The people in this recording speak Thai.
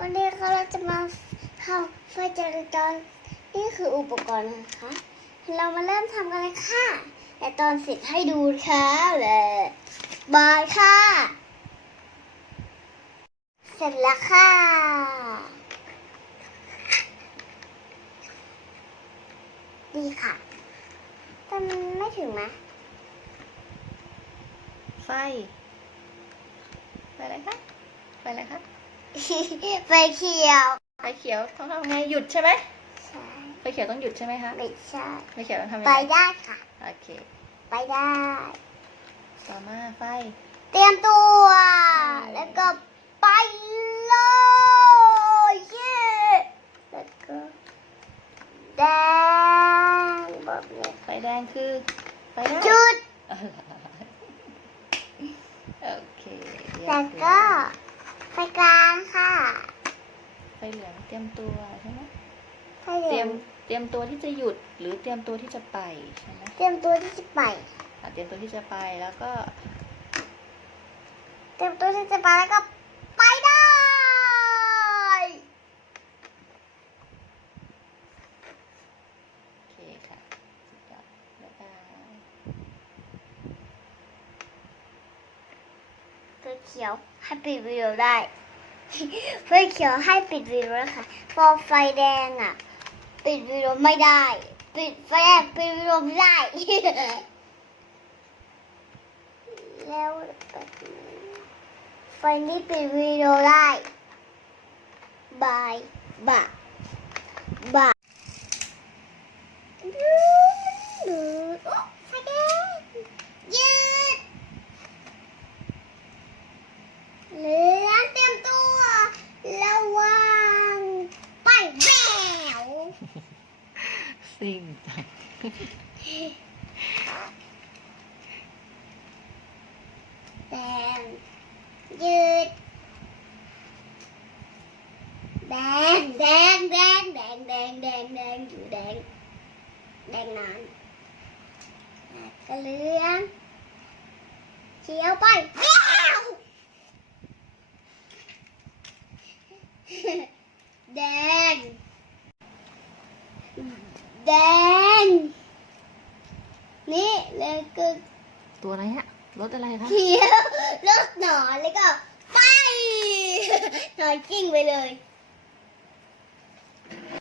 วันนี้เราจะมาทำไฟจราจรนี่คืออุปกรณ์นะคะเรามาเริ่มทำกันเลยค่ะแต่ตอนเสร็จให้ดูค่ะเลยบายค่ะเสร็จแล้วค่ะดีค่ะแต่มันไม่ถึงไหมไฟอะไรคะไฟอะไรคะ ไฟเขียว ไฟเขียวต้องทำไงหยุดใช่ไหม ใช่ ไฟเขียวต้องหยุดใช่ไหมคะ ไม่ใช่ ไฟเขียวต้องทำยัง ไป ไง ได้ค่ะ โอเค ไปได้ ต่อมาไฟ เตรียมตัวแล้วก็ไปเลยเย้แล้วก็แดงแบบนี้ ไฟแดงคือไฟได้ จุด โอเคเรียบ แล้ว ร้ ก็ อย ไฟกลางค่ะ ไฟเหลืองเตรียมตัวใช่ไหม ไฟเห เต ลื รี อย ง มเตรียมตัวที่จะหยุดหรือเตรียมตัวที่จะไปใช่ไหม เตรียมตัวที่จะไป เตรียมตัวที่จะไปแล้วก็ เตรียมตัวที่จะไปแล้วก็ไปได้ โอเคค่ะสุดยอดบ๊ายบาย ไฟเขียวให้ปิดวิดีโอได้ ไฟเขียวให้ปิดวิดีโอค่ะพอไฟแดงอ่ะ ปิดวิดีโอไม่ได้ ปิดไฟแดงปิดวิดีโอไม่ได้ แล้วแบบนี้ไฟนี้ปิดวิดีโอได้บายบายบายโอ้ไฟแดงยืดเหลืองเตรียมตัวระวังไปแบว ซิ่งจัง แดงยืดแดงแดงแดงแดงแดงแดงแดงอยู่แดงแดงนานกระเหลืองเขียวไปแก้วแดงแดงนี่เลยก็ ตัวอะไรฮะรถอะไรคะ เขียวรถหนอนแล้วก็ไปหนอนกิ้งไปเลย